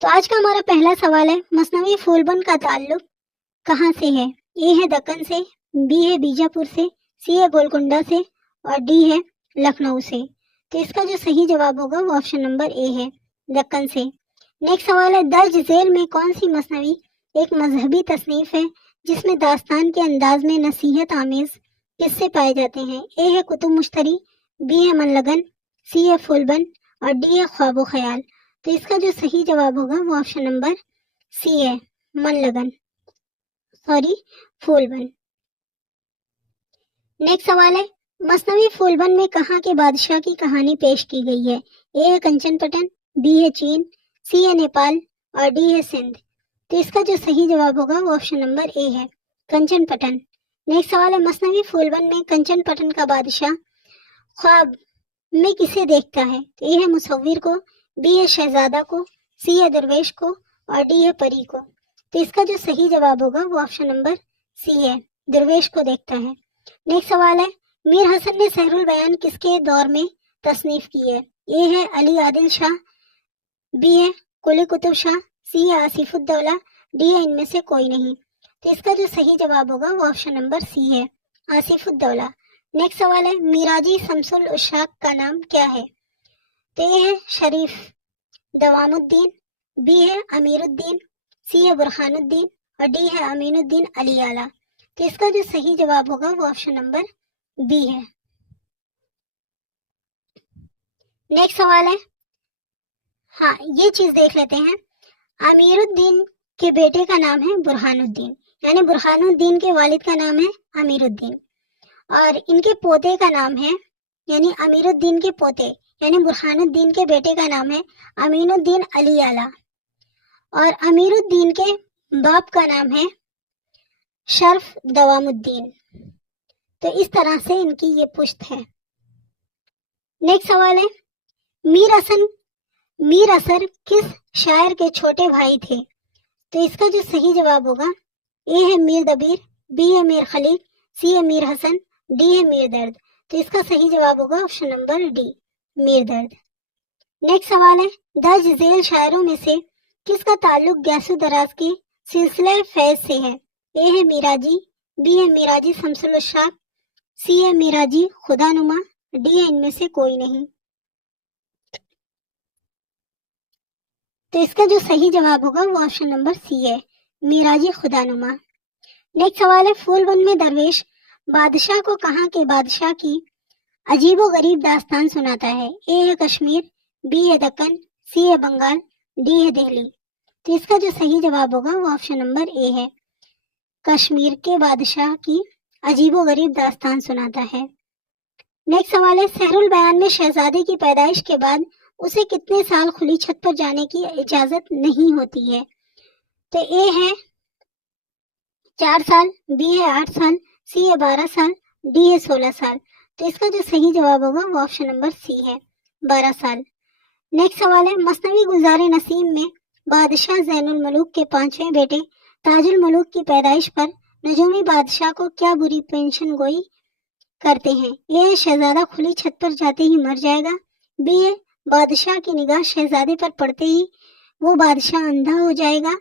تو آج کا ہمارا پہلا سوال ہے، مثنوی پھول بند کا تعلق کہاں سے ہے؟ اے ہے دکن سے، بی ہے بیجاپور سے، سی ہے گولکنڈہ سے اور ڈی ہے لکھنؤ سے۔ تو اس کا جو صحیح جواب ہوگا وہ آپشن نمبر اے ہے، دکن سے۔ نیکسٹ سوال ہے، درج ذیل میں کون سی مثنوی ایک مذہبی تصنیف ہے جس میں داستان کے انداز میں نصیحت آمیز قصے پائے جاتے ہیں؟ اے ہے کتب مشتری، بی ہے من لگن، سی ہے پھول بند اور ڈی ہے خواب و خیال۔ تو اس کا جو صحیح جواب ہوگا وہ آپشن نمبر سی ہے، من لگن، پھول بند۔ نیکسٹ سوال ہے، مثنوی پھول بند میں کہاں کے بادشاہ کی کہانی پیش کی گئی ہے؟ اے ہے کنچن پٹن، بی ہے چین، سی ہے نیپال اور ڈی ہے سندھ۔ تو اس کا جو صحیح جواب ہوگا وہ آپشن نمبر اے ہے، کنچن پٹن۔ نیکسٹ سوال ہے، مثنوی پھول بند میں کنچن پٹن کا بادشاہ خواب میں کسے دیکھتا ہے؟ اے ہے مصور کو، بی ہے شہزادہ کو، سی ہے درویش کو اور ڈی ہے پری کو۔ تو اس کا جو صحیح جواب ہوگا وہ آپشن نمبر سی ہے، درویش کو دیکھتا ہے۔ نیکسٹ سوال ہے، میر حسن نے سحر البیان کس کے دور میں تصنیف کی ہے؟ اے ہے علی عادل شاہ، بی ہے قلی قطب شاہ، سی ہے آصف الدولہ، ڈی ہے ان میں سے کوئی نہیں۔ تو اس کا جو صحیح جواب ہوگا وہ آپشن نمبر سی ہے، آصف الدولہ۔ نیکسٹ سوال ہے، میراجی شمس العشاق کا نام کیا ہے؟ تو اے ہے شریف دوام الدین، بی ہے امیر الدین، سی ہے برہان الدین اور ڈی ہے امین الدین علی اعلیٰ۔ تو اس کا جو صحیح جواب ہوگا وہ آپشن نمبر بی ہے۔ نیکسٹ سوال ہے، ہاں یہ چیز دیکھ لیتے ہیں، امیر الدین کے بیٹے کا نام ہے برہان الدین، یعنی برہان الدین کے والد کا نام ہے امیر الدین، اور ان کے پوتے کا نام ہے، یعنی امیر الدین کے پوتے یعنی برہان الدین کے بیٹے کا نام ہے امین الدین علی اعلیٰ، اور امیر الدین کے باپ کا نام ہے شرف دوام الدین۔ تو اس طرح سے ان کی یہ پشت ہے۔ نیکسٹ سوال ہے، میر اثر کس شاعر کے چھوٹے بھائی تھے؟ تو اس کا جو صحیح جواب ہوگا، اے ہے میر دبیر، بی ہے میر خلیق، سی ہے میر حسن، ڈی ہے میر درد۔ تو اس کا صحیح جواب ہوگا آپشن نمبر ڈی، میر درد۔ نیکسٹ سوال ہے، درج ذیل شاعروں میں سے کس کا تعلق گیسو دراز کے سلسلہ فیض سے ہے؟ اے ہے میراجی، بی ہے میراجی شمس العشاق، سی ہے میراجی خدا نما، ڈی ہے ان میں سے کوئی نہیں۔ تو اس کا جو صحیح جواب ہوگا وہ آپشن نمبر سی ہے، میراجی خدا نما۔ نیکسٹ سوال ہے، پھول بند میں درویش بادشاہ کو کہاں کے بادشاہ کی عجیب و غریب داستان سناتا ہے؟ اے ہے کشمیر، بی ہے دکن، سی ہے بنگال، ڈی ہے دہلی۔ تو اس کا جو صحیح جواب ہوگا وہ آپشن نمبر اے ہے، کشمیر کے بادشاہ کی عجیب و غریب داستان سناتا ہے۔ نیکسٹ سوال ہے، سحر البیان میں شہزادے کی پیدائش کے بعد اسے کتنے سال کھلی چھت پر جانے کی اجازت نہیں ہوتی ہے؟ تو اے ہے 4 سال، بی ہے 8 سال، سی ہے 12 سال، ڈی ہے 16 سال۔ تو اس کا جو صحیح جواب ہوگا وہ آپشن نمبر سی ہے، 12 سال۔ نیکسٹ سوال ہے، مثنوی گلزار نسیم میں بادشاہ زین الملوک کے 5ویں بیٹے تاج الملوک کی پیدائش پر نجومی بادشاہ کو کیا بری پیشن گوئی کرتے ہیں؟ اے شہزادہ کھلی چھت پر جاتے ہی مر جائے گا، بی ہے بادشاہ کی نگاہ شہزادے پر پڑتے ہی وہ بادشاہ اندھا ہو جائے گا،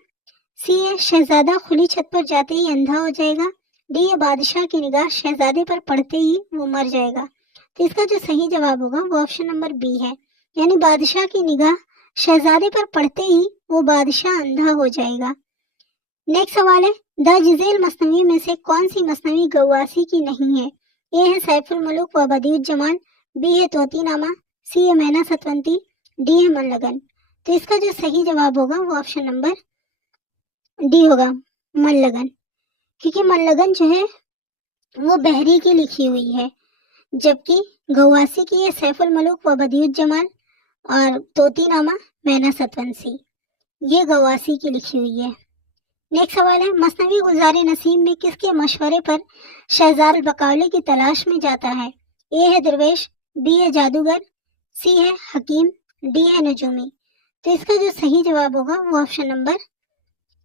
سی ہے شہزادہ کھلی چھت پر جاتے ہی اندھا ہو جائے گا، ڈی ہے بادشاہ کی نگاہ شہزادے پر پڑتے ہی وہ مر جائے گا۔ تو اس کا جو صحیح جواب ہوگا وہ آپشن نمبر بی ہے، یعنی بادشاہ کی نگاہ شہزادے پر پڑتے ہی وہ بادشاہ اندھا ہو جائے گا۔ نیکسٹ سوال ہے، درج ذیل مثنوی میں سے کون سی مثنوی گواسی کی نہیں ہے؟ اے ہے سیف الملوک و بدیع الجمال، بی ہے طوطی نامہ، سی ہے مینا ستونتی، ڈی ہے من لگن۔ تو اس کا جو صحیح جواب ہوگا وہ آپشن نمبر ڈی ہوگا، من لگن، کیونکہ من لگن جو ہے وہ بحری کی لکھی ہوئی ہے، جبکہ گواسی کی ہے سیف الملوک و بدیع الجمال اور طوطی نامہ مینا ستونسی، یہ گواسی کی لکھی ہوئی ہے۔ نیکسٹ سوال ہے، مثنوی گلزار نسیم میں کس کے مشورے پر شہزاد البقاولی کی تلاش میں جاتا ہے؟ اے ہے درویش، بی ہے جادوگر، سی ہے حکیم، ڈی ہے نجومی۔ تو اس کا جو صحیح جواب ہوگا وہ آپشن نمبر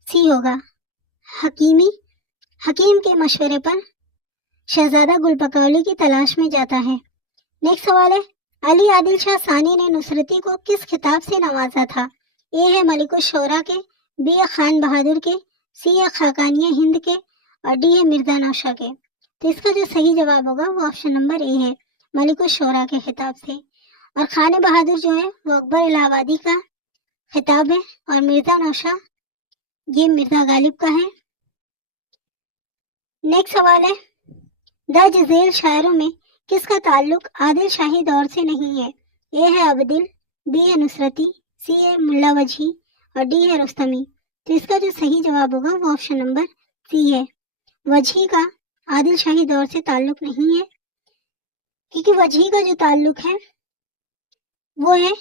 سی ہوگا، حکیم کے مشورے پر شہزادہ گل بقاولی کی تلاش میں جاتا ہے۔ نیکسٹ سوال ہے، علی عادل شاہ ثانی نے نصرتی کو کس خطاب سے نوازا تھا؟ ए है मलिक शोरा के, बी है खान बहादुर के, सी है खाकानिया हिंद के और डी है मिर्जा नौशा के। तो इसका जो सही जवाब होगा वो ऑप्शन नंबर ए है, मलिक शोरा के खिताब से। और खान बहादुर जो है वो अकबर इलाहाबादी का खिताब है और मिर्जा नौशा ये मिर्जा गालिब का है। नेक्स्ट सवाल है, दर्ज झेल शायरों में किसका ताल्लुक आदिल शाही दौर से नहीं है? ए है अब्दिल, बी है नुसरती, सी है मुल्ला वजही और डी है रुस्तमी। तो इसका जो सही जवाब होगा वो ऑप्शन नंबर सी है, वजही का आदिल शाही दौर से ताल्लुक नहीं है, क्योंकि वजही का जो ताल्लुक है वो है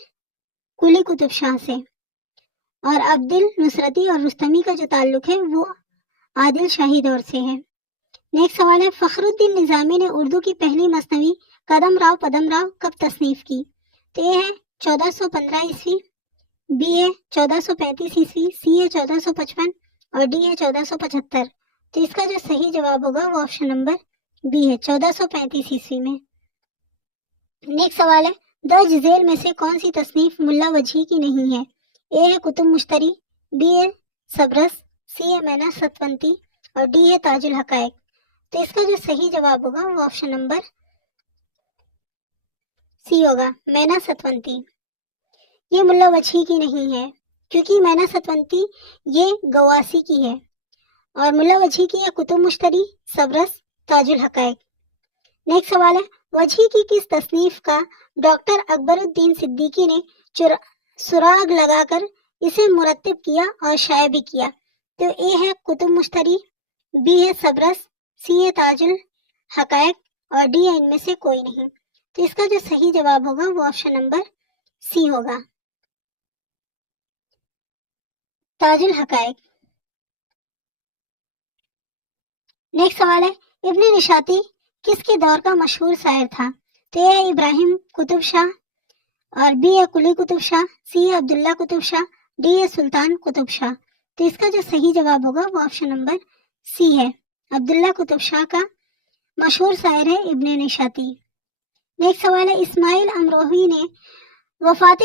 कुली कुतुब शाह से, और अब्दिल, नुसरती और रुस्तमी का जो ताल्लुक है वो आदिल शाही दौर से है। नेक्स्ट सवाल है, फखरुद्दीन निजामी ने उर्दू की पहली मसनवी कदम राव पदम राव कब तसनीफ की? तो ये है 1415 ईस्वी, बी है 1435 ईस्वी, सी है 1455 और डी है 1475। तो इसका जो सही जवाब होगा वो ऑप्शन नंबर बी है, 1435 ईस्वी में। नेक्स्ट सवाल है, दर्ज झेल में से कौन सी तसनीफ मुल्ला वजही की नहीं है? ए है कुतुब मुश्तरी, बी है सबरस, सी है मैना सतवंती और डी है ताजुल हकायक। तो इसका जो सही जवाब होगा वो ऑप्शन नंबर सी होगा, मैना सतवंती। ये मुल्ला वजही की नहीं है, क्योंकि मैना सतवंती ये गवासी की है और मुल्ला वजही की है कुतुब मुश्तरी, सबरस, ताजुल हकायक। नेक्स्ट सवाल है, वजही की किस तसनीफ का डॉक्टर अकबरुद्दीन सिद्दीकी ने सुराग लगाकर इसे मुरत्तिब किया और शाया भी किया? तो ए है कुतुब मुश्तरी, बी है सबरस, सी है ताजुल हकायक और डी है इनमें से कोई नहीं। तो इसका जो सही जवाब होगा वो ऑप्शन नंबर सी होगा, ताजुल हकायक। नेक्स्ट सवाल है, इब्ने निशाती किसके दौर का मशहूर शायर था? तो ये है इब्राहिम कुतुब शाह और बी है कुली कुतुब शाह, सी है अब्दुल्ला कुतुब शाह, डी है सुल्तान कुतुब शाह। तो इसका जो सही जवाब होगा वो ऑप्शन नंबर सी है, अब्दुल्ला कुतुब शाह का मशहूर शायर है इब्ने निशाती। नेक्स्ट सवाल है, इस्माइल अमरोही ने वफात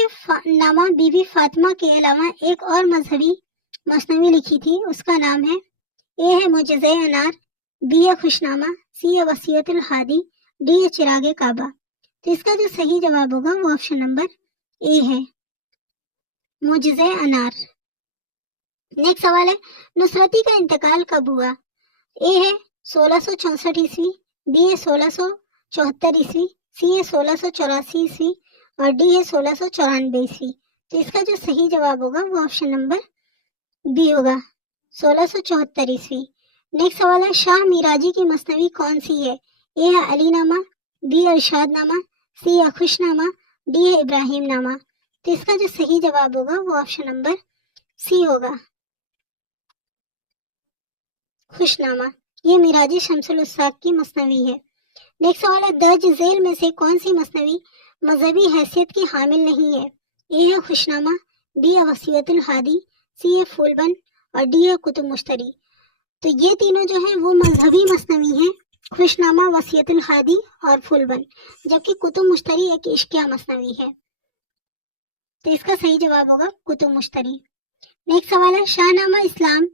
नामा बीबी फातिमा के अलावा एक और मजहबी मसनवी लिखी थी, उसका नाम है, ए है मुजज़े अनार, बी है खुशनामा, सी है वसीयतुल हादी, डी है चिरागे काबा। तो इसका जो सही जवाब होगा वो ऑप्शन नंबर ए है, मुजज़े अनार। नेक्स्ट सवाल है, नुसरती का इंतकाल कब हुआ? ए है 1664 ईस्वी, बी है 1674 ईस्वी, सी है 1684 ईस्वी और डी है 1694 ईस्वी। तो इसका जो सही जवाब होगा वो ऑप्शन नंबर बी होगा, 1674 ईस्वी। नेक्स्ट सवाल है, शाह मिराजी की मसनवी कौन सी है? ए है अली नामा, बी है इरशाद नामा, सी है खुशनामा, डी है इब्राहिम नामा। तो इसका जो सही जवाब होगा वो ऑप्शन नंबर सी होगा, खुशनामा। ये मिराजी शमसुल उस्साक की मसनवी है। नेक्स्ट सवाल है, दर्ज झेल में से कौन सी मसनवी मजहबी हैसियत की हामिल नहीं है? ए है खुशनामा, बी है वसीयतुल हादी, सी है फूलबन और डी है कुतुब मुश्तरी। तो ये तीनों जो है वो मजहबी मसनवी हैं, खुशनामा, वसीयतुल हादी और फूलबन, जबकि कुतुब मुश्तरी एक इश्किया मसनवी है। तो इसका सही जवाब होगा कुतुब मुश्तरी। नेक्स्ट सवाल है, शाहनामा इस्लाम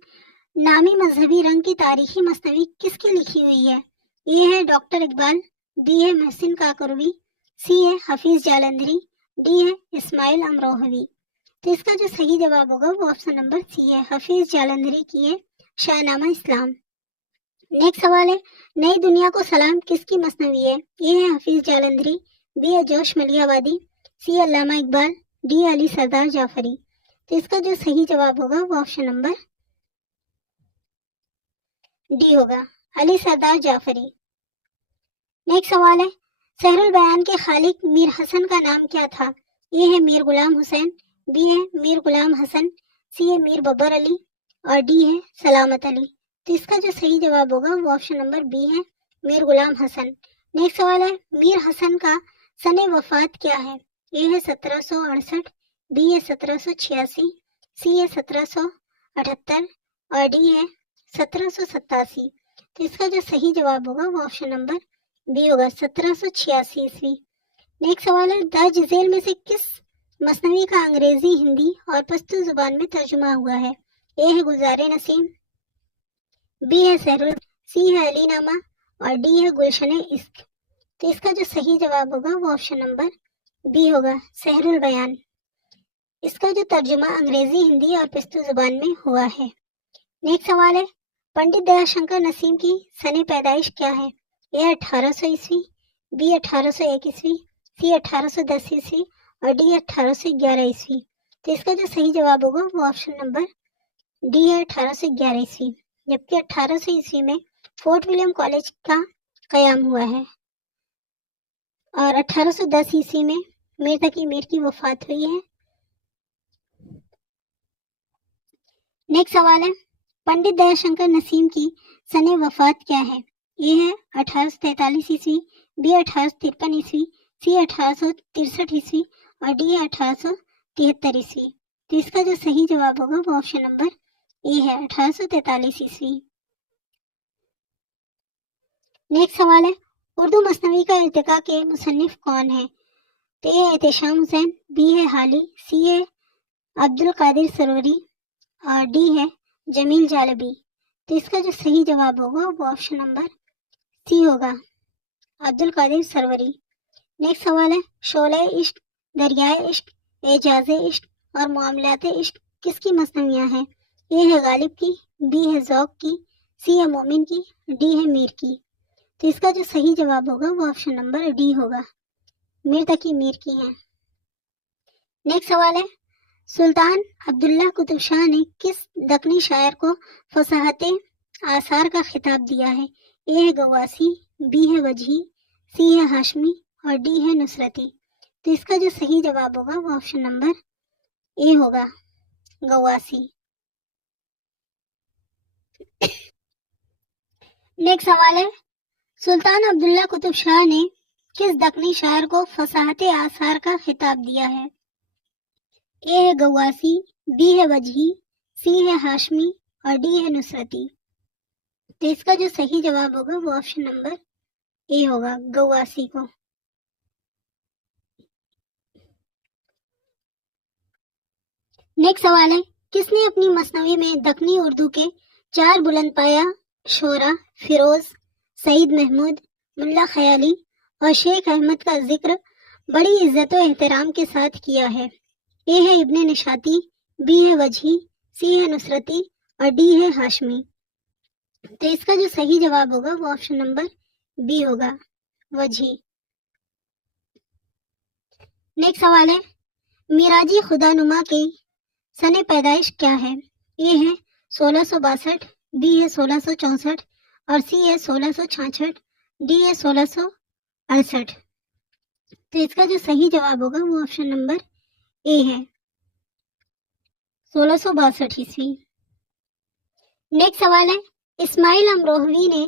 नामी मजहबी रंग की तारीखी मसनवी किसकी लिखी हुई है? ए है डॉक्टर इकबाल, बी है महसिन काकरवी, सी है हफीज जालंधरी, डी है इस्माइल अमरोहवी। तो इसका जो सही जवाब होगा वो ऑप्शन नंबर सी है, हफीज जालंधरी की है शाहनामा इस्लाम। नेक्स्ट सवाल है, नई दुनिया को सलाम किसकी मसनवी है? ए है हफीज जालंधरी, बी है जोश मलियाबादी, सी अल्लामा इकबाल, डी अली सरदार जाफरी। तो इसका जो सही जवाब होगा वो ऑप्शन नंबर डी होगा, अली सरदार जाफरी। नेक्स्ट सवाल है, सहरुल बयान के खालिक मीर हसन का नाम क्या था? ए है मीर गुलाम हुसैन, बी है मीर गुलाम हसन, सी है मीर बब्बर अली और डी है सलामत अली। तो इसका जो सही जवाब होगा वो ऑप्शन नंबर बी है, मीर गुलाम हसन। नेक्स्ट सवाल है, मीर हसन का सने वफात क्या है? ए है 1768, बी है 1786, सी है 1778 और डी है 1787। तो इसका जो सही जवाब होगा वो ऑप्शन नंबर बी होगा, 1786 ईस्वी। नेक्स्ट सवाल है, दर्ज झेल में से किस मसनवी का अंग्रेजी, हिंदी और पश्तो जुबान में तर्जुमा हुआ है? ए है गुलजार नसीम, बी है सहरुल, सी है अलीनामा और डी है गुलशन इश्क। तो इसका जो सही जवाब होगा वो ऑप्शन नंबर बी होगा, सहरुल बयान। इसका जो तर्जुमा अंग्रेजी, हिंदी और पश्तो जुबान में हुआ है। नेक्स्ट सवाल है, पंडित दयाशंकर नसीम की सने पैदाइश क्या है? ए 1800 ईस्वी, बी 1801 ईस्वी, सी 1810 ईस्वी और डी 1811 ईस्वी। तो इसका जो सही जवाब होगा वो ऑप्शन नंबर डी है, 1811 ईस्वी। जबकि 1800 ईस्वी में फोर्ट विलियम कॉलेज का कयाम हुआ है और 1810 ईस्वी में मीर तकी मीर की वफात हुई है। नेक्स्ट सवाल है, पंडित दयाशंकर नसीम की सने वफात क्या है? ये है 1843 ईस्वी, बी 1853 ईस्वी, सी 1863 ईस्वी और डी 1873 ईस्वी। तो इसका जो सही जवाब होगा वो ऑप्शन नंबर ए है, 1843 ईस्वी। नेक्स्ट सवाल है, उर्दू मसनवी का इर्तिका के मुसन्निफ कौन है? तो ए है एहतेशाम हुसैन, बी है हाली, सी है अब्दुल कादिर सरवरी और डी है जमील जालबी। तो इसका जो सही जवाब होगा वो ऑप्शन नंबर सी होगा, अब्दुल कादिर सरवरी। नेक्स्ट सवाल है, शोले इश्क, दरियाए इश्क, एजाजे इश्क और मामलाते इश्क किसकी मसनवियाँ हैं? ए है गालिब की, बी है ज़ौक़ की, सी है मोमिन की, डी है मीर की। तो इसका जो सही जवाब होगा वो ऑप्शन नंबर डी होगा, मीर तकी मीर की है। नेक्स्ट सवाल है, सुल्तान अब्दुल्ला कुतुब शाह ने किस दक्कनी शायर को फसाहते आसार का खिताब दिया है? ए है गवासी, बी है वजही, सी है हाशमी और डी है नुसरती। तो इसका जो सही जवाब होगा वो ऑप्शन नंबर ए होगा, गवासी। नेक्स्ट सवाल है, सुल्तान अब्दुल्ला कुतुब शाह ने किस दक्कनी शायर को फसाहते आसार का खिताब दिया है? ए है गवासी, बी है वजही, सी है हाशमी और डी है नुसरती। तो इसका जो सही जवाब होगा वो ऑप्शन नंबर ए होगा, गवासी को। नेक्स्ट सवाल है, किसने अपनी मसनवी में दक्कनी उर्दू के 4 बुलंदपाया शोरा फिरोज, सईद महमूद, मुल्ला खयाली और शेख अहमद का जिक्र बड़ी इज्जत व एहतराम के साथ किया है? ए है इब्ने निशाती, बी है वजही, सी है नुसरती और डी है हाशमी। तो इसका जो सही जवाब होगा वो ऑप्शन नंबर बी होगा, वजही। नेक्स्ट सवाल है, मिराजी खुदानुमा की सने पैदाइश क्या है? ए है 1662, बी है 1664 और सी है 1666, डी है 1668। तो इसका जो सही जवाब होगा वो ऑप्शन नंबर ए है, 1662 ईस्वी। नेक्स्ट सवाल है, इस्माइल अमरोहवी ने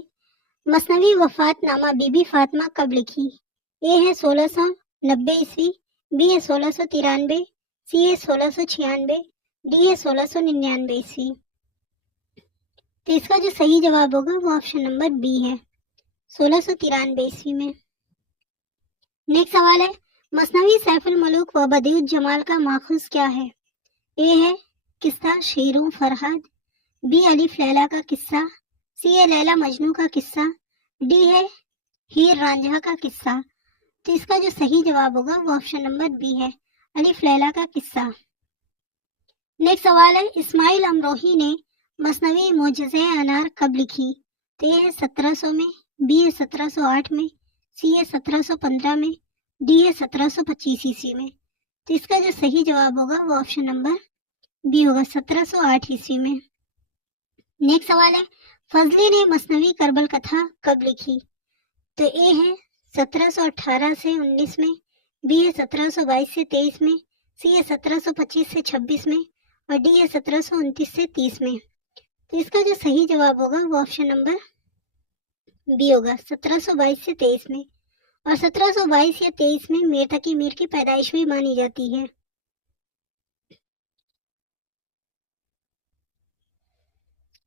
मसनवी वफातनामा बीबी फातिमा कब लिखी? ए है 1690 ईस्वी, बी है 1693, सी है 1696, डी है 1699 ईस्वी। तो इसका जो सही जवाब होगा वो ऑप्शन नंबर बी है, 1693 ईस्वी में। नेक्स्ट सवाल है, मसनवी सैफुल मलूक व बदिउल जमाल का माखूज क्या है? ए है किस्सा शेरों फरहाद, बी अलिफ लैला का किस्सा, सी है लैला मजनू का किस्सा, डी है हीर रांझा का किस्सा। तो इसका जो सही जवाब होगा वो ऑप्शन नंबर बी है, अलिफ लैला का किस्सा। नेक्स्ट सवाल है, इस्माइल अमरोही ने मसनवी मोजज़े अनार कब लिखी? तो ए है 1700 में, बी है 1708 में, सी है 1715 में, डी है 1725 ईस्वी में। तो इसका जो सही जवाब होगा वो ऑप्शन नंबर बी होगा, 1708 ईस्वी में। नेक्स्ट सवाल है, फजली ने मसनवी करबल कथा कब लिखी? तो ए है 1718 से 19 में, बी है 1722 से 23 में, सी है 1725 से 26 में और डी है 1729 से 30 में। तो इसका जो सही जवाब होगा वो ऑप्शन नंबर बी होगा, 1722 से 23 में। और 1722 या 23 में मीर तकी मीर की पैदाइश हुई मानी जाती है।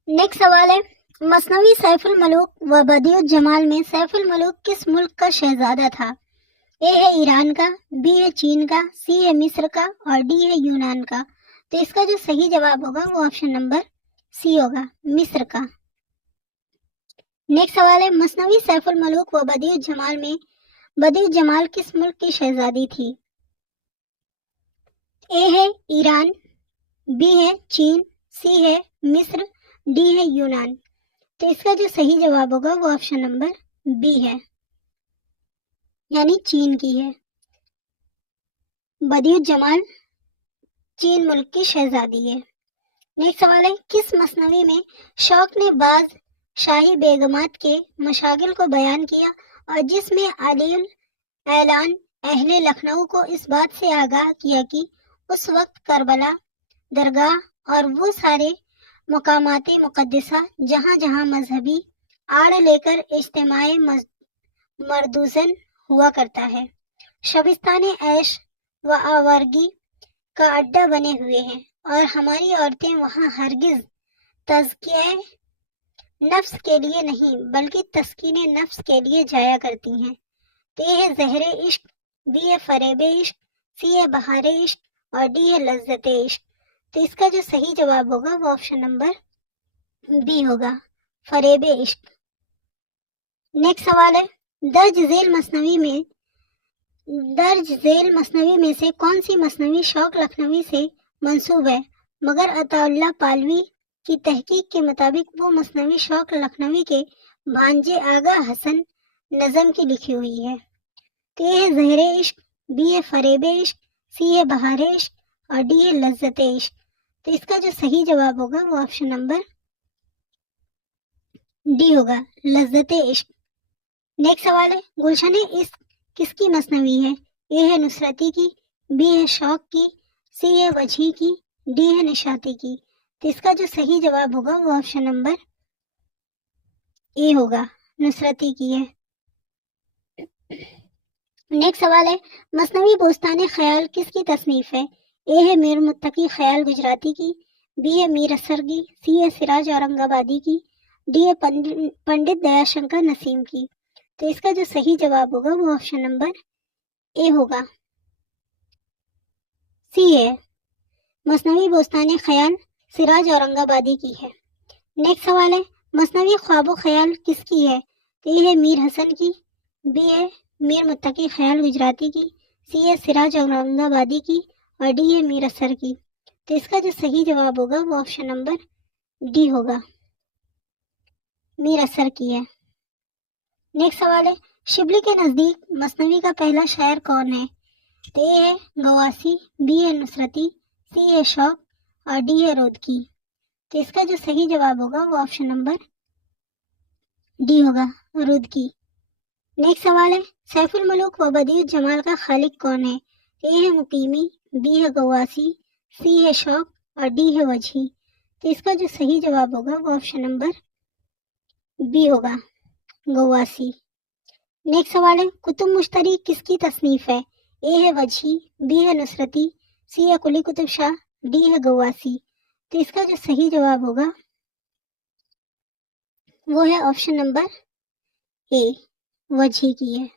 नेक्स्ट सवाल है, मसनवी सैफुल मलूक व बदिउल जमाल में सैफुल मलूक किस मुल्क का शहजादा था? ए है ईरान का, बी है चीन का, सी है मिस्र का और डी है यूनान का। तो इसका जो सही जवाब होगा वो ऑप्शन नंबर सी होगा, मिस्र का। नेक्स्ट सवाल है, मसनवी सैफुल मलूक व बदिउल जमाल में बदिउल जमाल किस मुल्क की शहजादी थी? ए है ईरान, बी है चीन, सी है मिस्र, डी है यूनान। तो इसका जो सही जवाब होगा वो ऑप्शन नंबर बी है, यानी चीन की है। बदिउल जमाल चीन मुल्क की शहजादी है। नेक्स्ट सवाल है, किस मसनवी में शौक ने बाज शाही बेगमात के मशागिल को बयान किया और जिसमें अलीउल ऐलान अहले लखनऊ को इस बात से आगाह किया कि उस वक्त करबला, दरगाह और वो सारे मकामात मुक़द्दसा जहाँ जहाँ मजहबी आड़ लेकर इज्तिमाए मरदूजन हुआ करता है, शबिस्तान ऐश व आवारगी का अड्डा बने हुए हैं और हमारी औरतें वहाँ हरगिज तज़किए नफ्स के लिए नहीं बल्कि तस्कीने नफ्स के लिए जाया करती हैं। तो ये है ज़हरे इश्क, बी है फरेबे इश्क, सी है बहारे इश्क और डी है लज्जते इश्क। तो इसका जो सही जवाब होगा वो ऑप्शन नंबर बी होगा, फरेबे इश्क। नेक्स्ट सवाल है, दर्ज झेल मसनवी में से कौन सी मसनवी शौक लखनवी से मंसूब है, मगर अताउल्लाह पालवी की तहकीक के मुताबिक वो मसनवी शौक लखनवी के भांजे आगा हसन नज़म की लिखी हुई है। तो ये है ज़हरे इश्क, बी है फरेबे इश्क, सी है बहारे इश्क और डी है लज्जते इश्क। तो इसका जो सही जवाब होगा वो ऑप्शन नंबर डी होगा, लज्जते इश्क। नेक्स्ट सवाल है, गुलशन इश्क किसकी मसनवी है? ए है नुसरती की, बी है शौक की, सी है वजही की, डी है निशाती की। तो इसका जो सही जवाब होगा वो ऑप्शन नंबर ए होगा, नुसरती की है। नेक्स्ट सवाल है, मसनवी बोस्तान ख्याल किसकी तसनीफ है? ए है मीर मुत्तकी ख्याल गुजराती की, बी है मीर असर की, सी है सिराज औरंगाबादी की, डी है पंडित दयाशंकर नसीम की। तो इसका जो सही जवाब होगा वो ऑप्शन नंबर ए होगा, सी है, मसनवी बोस्तान ख्याल सिराज औरंगाबादी की है। नेक्स्ट सवाल है, मसनवी ख्वाब ख्याल किसकी है? तो ये है मीर हसन की, बी है मीर मुत्तकी ख्याल गुजराती की, सी है सिराज औरंगाबादी की और डी है मीर असर की। तो इसका जो सही जवाब होगा वो ऑप्शन नंबर डी होगा, मीर असर की है। नेक्स्ट सवाल है, शिबली के नज़दीक मसनवी का पहला शायर कौन है? तो ए है गवासी, बी है नुसरती, सी है शौक और डी है रोदकी। तो इसका जो सही जवाब होगा वो ऑप्शन नंबर डी होगा, रुदकी। नेक्स्ट सवाल है, सैफुल मलूक व बदिउल जमाल का खालिक कौन है? ए है मुकीमी, बी है गवासी, सी है शौक और डी है वजही। तो इसका जो सही जवाब होगा वो ऑप्शन नंबर बी होगा, गवासी। नेक्स्ट सवाल है, कुतुब मुश्तरी किसकी तसनीफ है? ए है वजही, बी है नुसरती, सी है कुली कुतुब शाह, डी है गवासी। तो इसका जो सही जवाब होगा वो है ऑप्शन नंबर ए, वजही की है,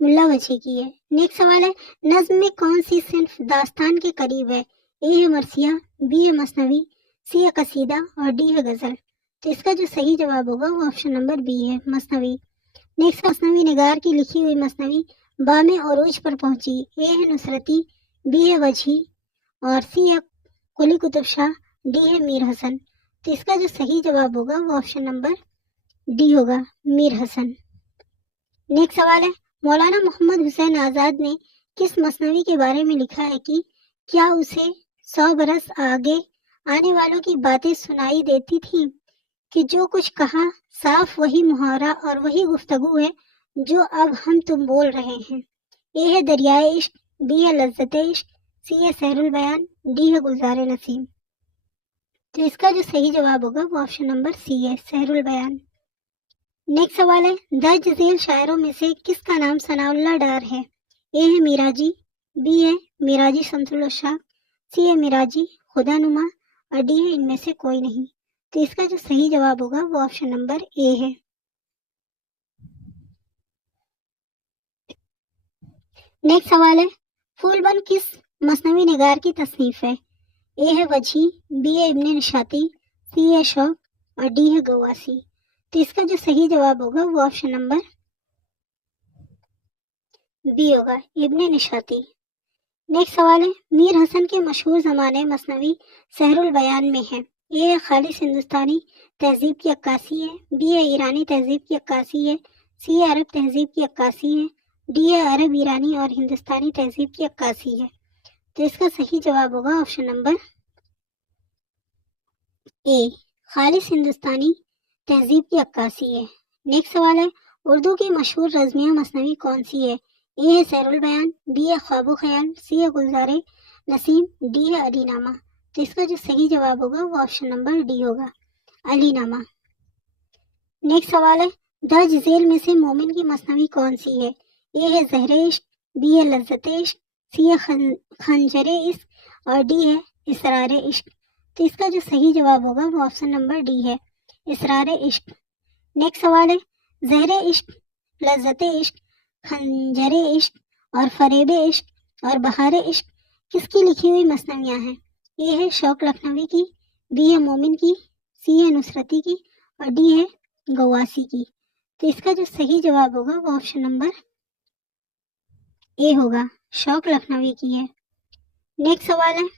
मुल्ला वजही की है। नेक्स्ट सवाल है, नज्म में कौन सी सिर्फ दास्तान के करीब है? ए है मरसिया, बी है मसनवी, सी है कसीदा और डी है गजल। तो इसका जो सही जवाब होगा वो ऑप्शन नंबर बी है, मसनवी। नेक्स्ट, मसनवी निगार की लिखी हुई मसनवी बामे अरूज पर पहुंची। ए है नुसरती, बी है वजही और सी है कुली कुतुब शाह, डी है मीर हसन। तो इसका जो सही जवाब होगा वो ऑप्शन नंबर डी होगा, मीर हसन। नेक्स्ट सवाल है, मौलाना मोहम्मद हुसैन आज़ाद ने किस मसनवी के बारे में लिखा है कि क्या उसे 100 बरस आगे आने वालों की बातें सुनाई देती थी कि जो कुछ कहा साफ वही मुहावरा और वही गुफ्तगू है जो अब हम तुम बोल रहे हैं। ए है दरियाए इश्क, बी है लज्जते इश्क, सी है सहरुल बयान, डी है गुलजार नसीम। तो इसका जो सही जवाब होगा वो ऑप्शन नंबर सी है, सहरुल बयान। नेक्स्ट सवाल है, दर्ज झेल शायरों में से किसका नाम सनाउल्लाह डार है? ए है मिराजी, बी है मिराजी शमसुल शाह, सी है मिराजी खुदानुमा और डी है इनमें से कोई नहीं। तो इसका जो सही जवाब होगा वो ऑप्शन नंबर ए है। नेक्स्ट सवाल है फूलबंद किस मसनवी निगार की तसनीफ है? ए है वजी, बी है इब्ने निशाती, सी है शौक और डी है गवासी। तो इसका जो सही जवाब होगा वो ऑप्शन नंबर बी होगा, इब्ने निशाती। नेक्स्ट सवाल है मीर हसन के मशहूर ज़माने मसनवी सहरुल बयान में है। ए है खालिस हिंदुस्तानी तहजीब की अक्कासी है, बी है ईरानी तहजीब की अक्कासी है, सी है अरब तहजीब की अक्कासी है, डी है अरब ईरानी और हिंदुस्तानी तहजीब की अक्कासी है। तो इसका सही जवाब होगा ऑप्शन नंबर ए, खालिस हिंदुस्तानी तहजीब की अक्कासी है। नेक्स्ट सवाल है उर्दू की मशहूर रज़मिया मसनवी कौन सी है? ए है सहरुल बयान, बी है ख्वाबो ख्याल, सी है गुलजारे नसीम, डी है अलीनामा। तो इसका जो सही जवाब होगा वो ऑप्शन नंबर डी होगा, अलीनामा। नेक्स्ट सवाल है दर्ज झेल में से मोमिन की मसनवी कौन सी है? ए है ज़हरे इश्क, बी है लज्जते इश्क, सी है खंजरे इश्क और डी है इसरारे इश्क। तो इसका जो सही जवाब होगा वो ऑप्शन नंबर डी है, इसरारे इश्क। नेक्स्ट सवाल है ज़हरे इश्क, लज्जते इश्क, खंजरे इश्क और फरेबे इश्क और बहारे इश्क किसकी लिखी हुई मसनवियाँ हैं? ए है शौक लखनवी की, बी है मोमिन की, सी है नुसरती की और डी है गवासी की। तो इसका जो सही जवाब होगा वो ऑप्शन नंबर ए होगा, शौक लखनवी की है। नेक्स्ट सवाल है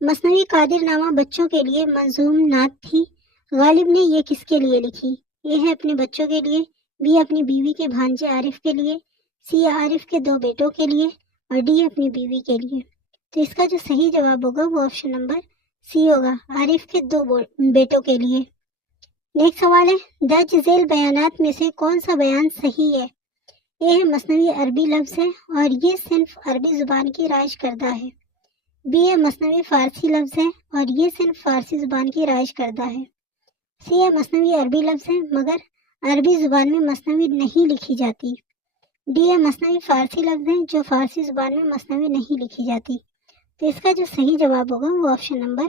मसनवी कादिरनामा बच्चों के लिए मंजूम नात थी, गालिब ने ये किसके लिए लिखी? ए है अपने बच्चों के लिए, बी अपनी बीवी के भांजे आरिफ के लिए, सी आरिफ के 2 बेटों के लिए और डी अपनी बीवी के लिए। तो इसका जो सही जवाब होगा वो ऑप्शन नंबर सी होगा, आरिफ के 2 बेटों के लिए। नेक्स्ट सवाल है दर्ज झेल बयानात में से कौन सा बयान सही है? ए है मसनवी अरबी लफ्ज़ है और ये सिर्फ अरबी ज़ुबान की राइज करदा है, बी है मसनवी फ़ारसी लफ्ज़ है और ये सिर्फ फ़ारसी ज़ुबान की राइज करदा है, सी है मसनवी अरबी लफ्ज़ है मगर अरबी ज़ुबान में मसनवी नहीं लिखी जाती, डी है मसनवी फ़ारसी लफ्ज़ है जो फ़ारसी ज़ुबान में मसनवी नहीं लिखी जाती। तो इसका जो सही जवाब होगा वो ऑप्शन नंबर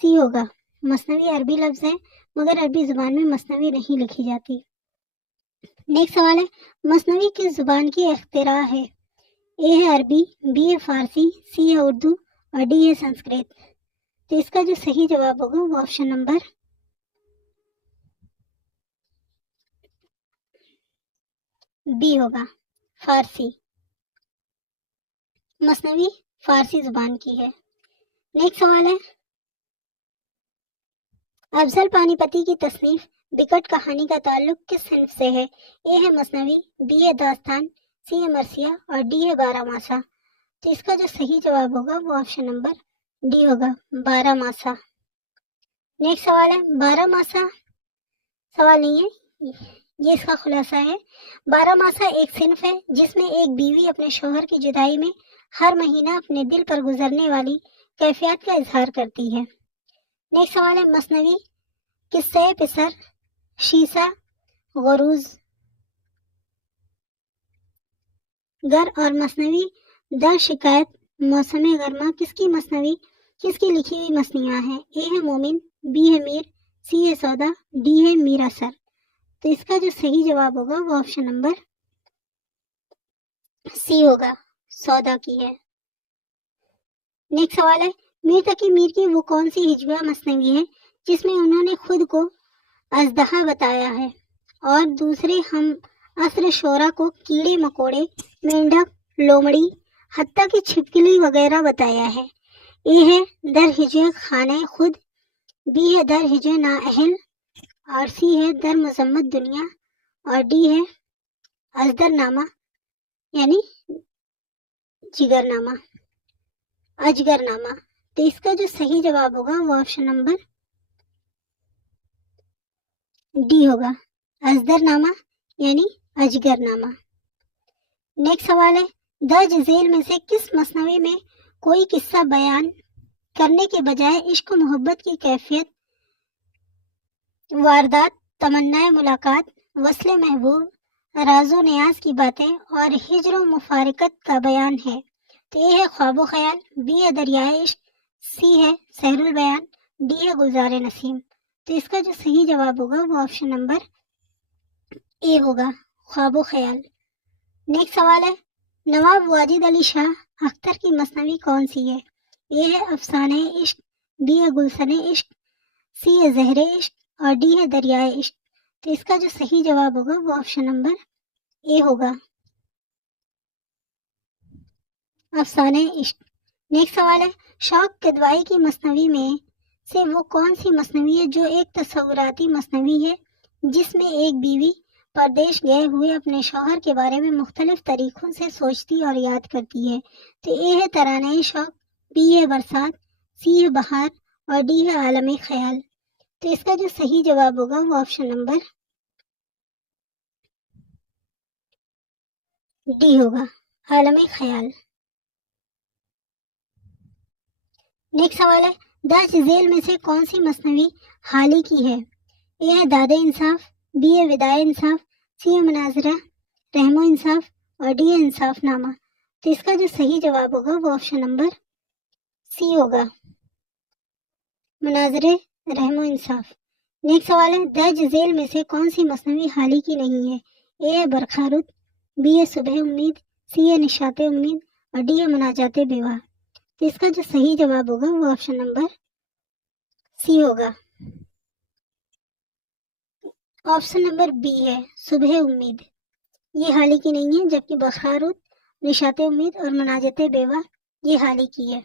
सी होगा, मसनवी अरबी लफ्ज़ है मगर अरबी ज़ुबान में मसनवी नहीं लिखी जाती। नेक्स्ट सवाल है मसनवी किस ज़ुबान की इख्तिरा है? ए है अरबी, बी है फ़ारसी, सी है उर्दू और डी है संस्कृत। तो इसका जो सही जवाब होगा वो ऑप्शन नंबर बी होगा, फ़ारसी। मसनवी फ़ारसी ज़ुबान की है। नेक्स्ट सवाल है अफजल पानीपती की तसनीफ बिकट कहानी का ताल्लुक किस सिन्फ से है? ए है मसनवी, बी है दास्तान, सी है मरसिया और डी है बारहमासा। तो इसका जो सही जवाब होगा वो ऑप्शन नंबर डी होगा, बारहमासा। नेक्स्ट सवाल है बारहमासा सवाल नहीं है, ये इसका खुलासा है। बारहमासा एक सिन्फ है जिसमें एक बीवी अपने शौहर की जुदाई में हर महीना अपने दिल पर गुजरने वाली कैफियत का इजहार करती है। नेक्स्ट सवाल है मसनवी किस्से पिसर, शीशा, गरूज गर और मसनवी दर शिकायत मौसम गर्मा किसकी लिखी हुई मसनियाँ हैं? ए है मोमिन, बी है मीर, सी है सौदा, डी है मीर असर। तो इसका जो सही जवाब होगा वो ऑप्शन नंबर सी होगा, सौदा की है। नेक्स्ट सवाल है मीर तकी मीर की वो कौन सी हिजवा मसनवी है जिसमें उन्होंने खुद को अजदहा बताया है और दूसरे हम असर शोरा को कीड़े मकोड़े, मेंढक, लोमड़ी, हत्ता की छिपकली वगैरह बताया है? ए है दर हिजे खाने खुद, बी है दर हिजे नाअहल और सी है दर मजम्मत दुनिया और डी है अजदरनामा यानी जिगरनामा, अजगरनामा। तो इसका जो सही जवाब होगा वो ऑप्शन नंबर डी होगा, अजदरनामा यानी अजगरनामा। नेक्स्ट सवाल है दर्ज झेल में से किस मसनवी में कोई किस्सा बयान करने के बजाय इश्क मोहब्बत की कैफियत, वारदात, तमन्नाए मुलाकात, वस्ले महबूब, राजो नियाज की बातें और हिजर मुफारिकत का बयान है? तो ए है ख्वाबो ख्याल, बी है दरियाए इश्क, सी है सहरुल बयान, डी है गुलजारे नसीम। तो इसका जो सही जवाब होगा वो ऑप्शन नंबर ए होगा, ख्वाबो ख्याल। नेक्स्ट सवाल है نواب واجد علی شاہ اختر کی مثنوی کون سی ہے؟ اے ہے افسانہ عشق، بی ہے گلشن عشق، سی ہے زہر عشق اور ڈی ہے دریائے عشق۔ تو اس کا جو صحیح جواب ہوگا وہ آپشن نمبر اے ہوگا، افسانہ عشق۔ نیکسٹ سوال ہے، شوق کدوائی کی مثنوی میں سے وہ کون سی مثنوی ہے جو ایک تصوراتی مثنوی ہے جس میں ایک بیوی پردیش گئے ہوئے اپنے شوہر کے بارے میں مختلف طریقوں سے سوچتی اور یاد کرتی ہے؟ تو اے ہے ترانہ شوق، بی ہے برسات، سی ہے بہار اور ڈی ہے عالم خیال۔ تو اس کا جو صحیح جواب ہوگا وہ آپشن نمبر ڈی ہوگا، عالم خیال۔ نیکسٹ سوال ہے، درج ذیل میں سے کون سی مثنوی حالی کی ہے؟ اے ہے داد انصاف، بی ہے ودائے انصاف، سی ہے مناظرہ رحم و انصاف اور ڈی ہے انصاف نامہ۔ تو اس کا جو صحیح جواب ہوگا وہ آپشن نمبر سی ہوگا، مناظرے رحم و انصاف۔ نیکسٹ سوال ہے، درج ذیل میں سے کون سی مثنوی حالی کی نہیں ہے؟ اے ہے برخارد، بی ہے صبح امید، سی ہے نشاط امید اور ڈی ہے مناجات بیوہ۔ تو اس کا جو صحیح جواب ہوگا وہ آپشن نمبر سی ہوگا، آپشن نمبر بی ہے، صبح امید۔ یہ حالی کی نہیں ہے، جبکہ بخارود، نشاط امید اور مناجات بیوہ یہ حالی کی ہے۔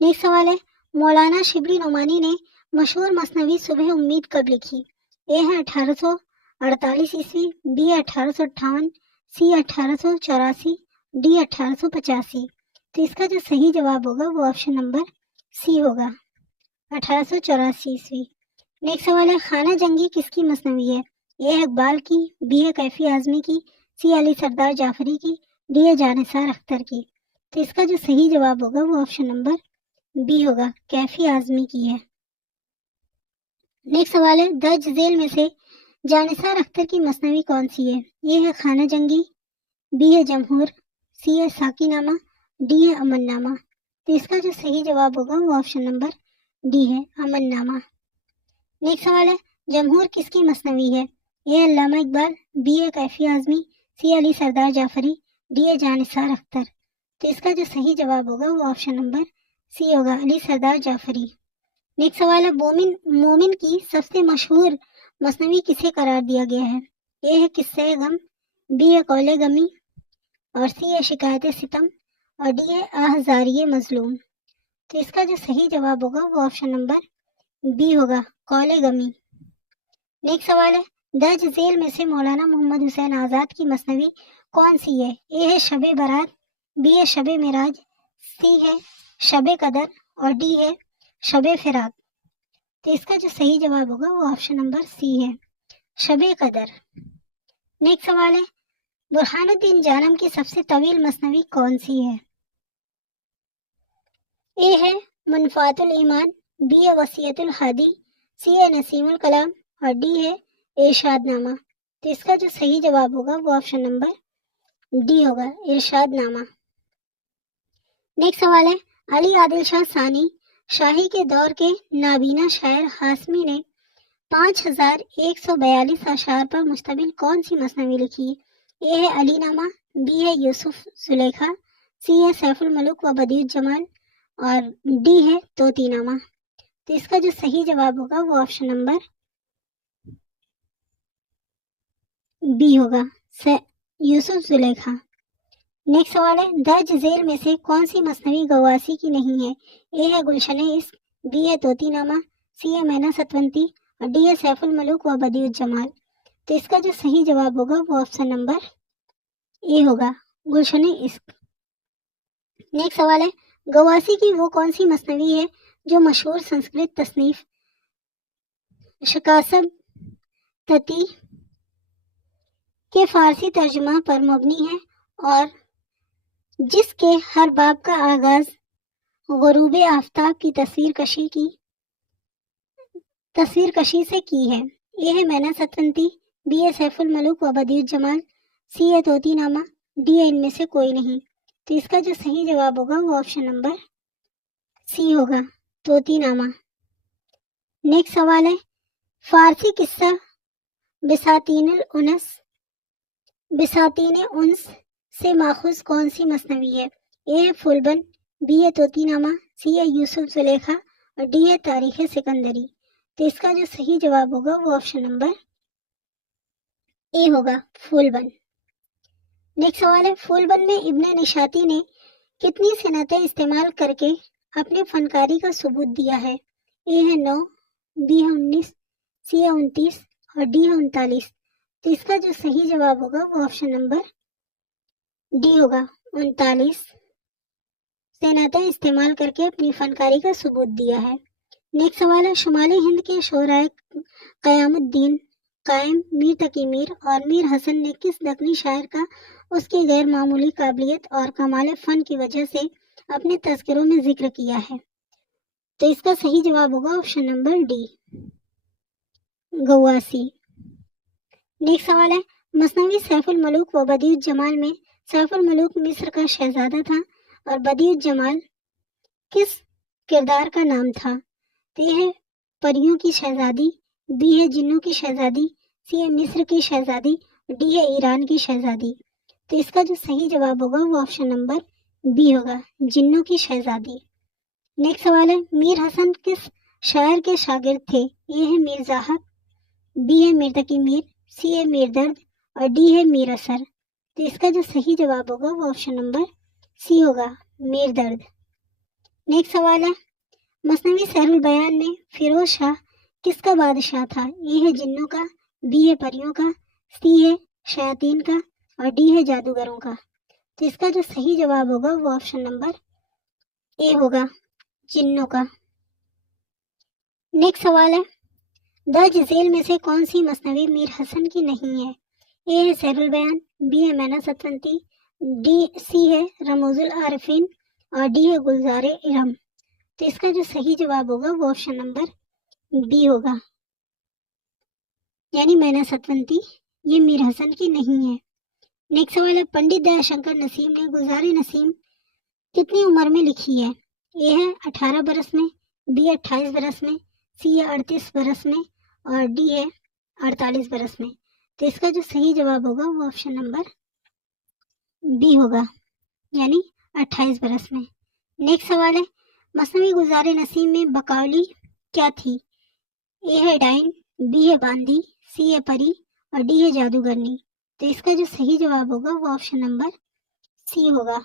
نیکسٹ سوال ہے، مولانا شبلی نعمانی نے مشہور مثنوی صبح امید کب لکھی؟ اے ہے 1848 عیسوی، بی 1858، سی 1884، ڈی 1885۔ تو اس کا جو صحیح جواب ہوگا وہ آپشن نمبر سی ہوگا، 1884 عیسوی۔ نیکسٹ سوال ہے، خانہ جنگی کس کی مثنوی ہے؟ اے ہے اقبال کی، بی ہے کیفی اعظمی کی، سی علی سردار جعفری کی، ڈی ہے جانثار اختر کی۔ تو اس کا جو صحیح جواب ہوگا وہ آپشن نمبر بی ہوگا، کیفی اعظمی کی ہے۔ نیکسٹ سوال ہے، درج ذیل میں سے جانثار اختر کی مثنوی کون سی ہے؟ یہ ہے خانہ جنگی، بی ہے جمہور، سی ہے ساقی نامہ، ڈی ہے امن نامہ۔ تو اس کا جو صحیح جواب ہوگا وہ آپشن نمبر ڈی ہے، امن نامہ۔ نیکسٹ سوال ہے، جمہور کس کی مثنوی ہے؟ اے علامہ اقبال، بی ہے کیفی اعظمی، سی علی سردار جعفری، ڈی ہے جانثار اختر۔ تو اس کا جو صحیح جواب ہوگا وہ آپشن نمبر سی ہوگا، علی سردار جعفری۔ نیکسٹ سوال ہے، مومن کی سب سے مشہور مثنوی کسے قرار دیا گیا ہے؟ اے ہے قصہ غم، بی ہے قول غمی اور سی ہے شکایت ستم اور ڈی ہے آہ زاری مظلوم۔ تو اس کا جو صحیح جواب ہوگا وہ آپشن نمبر بی ہوگا، قول غمی۔ نیکسٹ سوال ہے، درج ذیل میں سے مولانا محمد حسین آزاد کی مثنوی کون سی ہے؟ اے ہے شب برات، بی ہے شب معراج، سی ہے شب قدر اور ڈی ہے شب فراق۔ تو اس کا جو صحیح جواب ہوگا وہ آپشن نمبر سی ہے، شب قدر۔ نیکسٹ سوال ہے، برہان الدین جانم کی سب سے طویل مثنوی کون سی ہے؟ اے ہے منفعت الایمان، بی ہے وصیت الحادی، سی ہے نسیم الکلام اور ڈی ہے ارشاد نامہ۔ تو اس کا جو صحیح جواب ہوگا وہ آپشن نمبر ڈی ہوگا، ارشاد نامہ۔ نیکسٹ سوال ہے، علی عادل شاہ ثانی شاہی کے دور کے نابینا شاعر ہاشمی نے 5142 اشعار پر مشتمل کون سی مثنوی لکھی؟ اے ہے علی نامہ، بی ہے یوسف زلیخا، سی ہے سیف الملک و بدیع الجمال اور ڈی ہے طوطی نامہ۔ تو اس کا جو صحیح جواب ہوگا وہ آپشن نمبر بی ہوگا، یوسف زلیخا۔ نیکسٹ سوال ہے، درج ذیل میں سے کون سی مثنوی غواصی کی نہیں ہے؟ اے ہے گلشن عشق، بی ہے طوطی نامہ، سی ہے مینا ستونتی اور ڈی ہے سیف الملک و بدیع الجمال۔ تو اس کا جو صحیح جواب ہوگا وہ آپشن نمبر اے ہوگا، گلشن عشق۔ نیکسٹ سوال ہے، غواصی کی وہ کون سی مثنوی ہے جو مشہور سنسکرت تصنیف شکاسب تتی کے فارسی ترجمہ پر مبنی ہے اور جس کے ہر باب کا آغاز غروب آفتاب کی تصویر کشی سے کی ہے؟ اے ہے مینا ستونتی، بی ہے سیف الملک و بدیع الجمال، سی ہے طوطی نامہ، ڈی ہے ان میں سے کوئی نہیں۔ تو اس کا جو صحیح جواب ہوگا وہ آپشن نمبر سی ہوگا، طوطی نامہ۔ نیکسٹ سوال ہے، فارسی قصہ بساتین انس سے ماخوذ کون سی مثنوی ہے؟ اے ہے پھول بند، بی ہے طوطی نامہ، سی ہے یوسف زلیخا اور ڈی ہے تاریخ سکندری۔ تو اس کا جو صحیح جواب ہوگا وہ آپشن نمبر اے ہوگا، پھول بند۔ نیکسٹ سوال ہے، پھول بند میں ابن نشاطی نے کتنی صنعتیں استعمال کر کے اپنی فنکاری کا ثبوت دیا ہے؟ اے ہے 9، بی ہے 19، سی ہے 29 اور ڈی ہے 39۔ تو اس کا جو صحیح جواب ہوگا وہ آپشن نمبر ڈی ہوگا، 39 صنعتیں استعمال کر کے اپنی فنکاری کا ثبوت دیا ہے۔ نیکسٹ سوال ہے، شمالی ہند کے شعراء قیام الدین، قائم، میر تقی میر اور میر حسن نے کس دکنی شاعر کا اس کی غیر معمولی قابلیت اور کمال فن کی وجہ سے اپنے تذکروں میں ذکر کیا ہے؟ تو اس کا صحیح جواب ہوگا آپشن نمبر ڈی، گواسی۔ نیکسٹ سوال ہے، مثنوی سیف الملوک و بدیع الجمال میں سیف الملوک مصر کا شہزادہ تھا اور بدیع الجمال کس کردار کا نام تھا؟ تو یہ ہے پریوں کی شہزادی، بی ہے جنوں کی شہزادی، سی ہے مصر کی شہزادی، ڈی ہے ایران کی شہزادی۔ تو اس کا جو صحیح جواب ہوگا وہ آپشن نمبر بی ہوگا، جنوں کی شہزادی۔ نیکسٹ سوال ہے، میر حسن کس شاعر کے شاگرد تھے؟ اے ہے میر زاہد، بی ہے میر تقی میر، سی ہے میر درد اور ڈی ہے میر اثر۔ تو اس کا جو صحیح جواب ہوگا وہ آپشن نمبر سی ہوگا، میر درد۔ نیکسٹ سوال ہے، مثنوی سحر البیان میں فیروز شاہ کس کا بادشاہ تھا؟ اے ہے جنوں کا، بی ہے پریوں کا، سی ہے شیاطین کا اور ڈی ہے جادوگروں کا۔ تو اس کا جو صحیح جواب ہوگا وہ آپشن نمبر اے ہوگا، جنوں کا۔ نیکسٹ سوال ہے، درج ذیل میں سے کون سی مثنوی میر حسن کی نہیں ہے؟ اے ہے سحر البیان، بی ہے مینا ستونتی، سی ہے رموز العارفین اور ڈی ہے گلزار ارم۔ تو اس کا جو صحیح جواب ہوگا وہ آپشن نمبر بی ہوگا، یعنی مینا ستونتی یہ میر حسن کی نہیں ہے۔ نیکسٹ سوال ہے، پنڈت دیا شنکر نسیم نے گلزار نسیم کتنی عمر میں لکھی ہے؟ اے ہے 18 برس میں، بی 28 برس میں، سی ہے 38 برس میں اور ڈی ہے 48 برس میں۔ تو اس کا جو صحیح جواب ہوگا وہ آپشن نمبر بی ہوگا، یعنی 28 برس میں۔ نیکسٹ سوال ہے، مثنوی گلزار نسیم میں بقاولی کیا تھی؟ اے ہے ڈائن، بی ہے باندی، سی ہے پری اور ڈی ہے جادوگرنی۔ تو اس کا جو صحیح جواب ہوگا وہ آپشن نمبر سی ہوگا،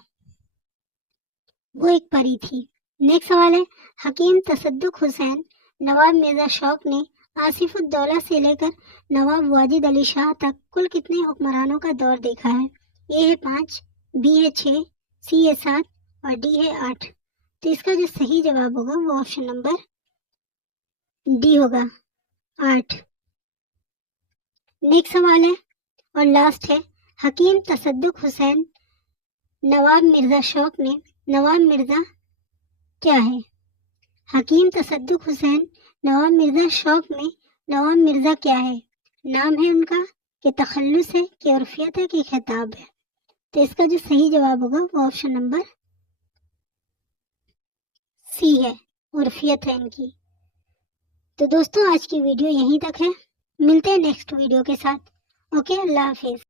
وہ ایک پری تھی۔ نیکسٹ سوال ہے، حکیم تصدق حسین نواب مرزا شوق نے آصف الدولہ سے لے کر نواب واجد علی شاہ تک کل کتنے حکمرانوں کا دور دیکھا ہے؟ اے ہے 5، بی ہے 6، سی ہے 7 اور ڈی ہے 8۔ تو اس کا جو صحیح جواب ہوگا وہ آپشن نمبر ڈی ہوگا، 8۔ نیکسٹ سوال ہے اور لاسٹ ہے، حکیم تصدق حسین نواب مرزا شوق نے نواب مرزا کیا ہے؟ حکیم تصدق حسین نواب مرزا شوق میں نواب مرزا کیا ہے؟ نام ہے ان کا کہ تخلص ہے کہ عرفیت ہے کہ خطاب ہے؟ تو اس کا جو صحیح جواب ہوگا وہ آپشن نمبر سی ہے، عرفیت ہے ان کی۔ تو دوستوں آج کی ویڈیو یہیں تک ہے، ملتے ہیں نیکسٹ ویڈیو کے ساتھ۔ اوکے، اللہ حافظ۔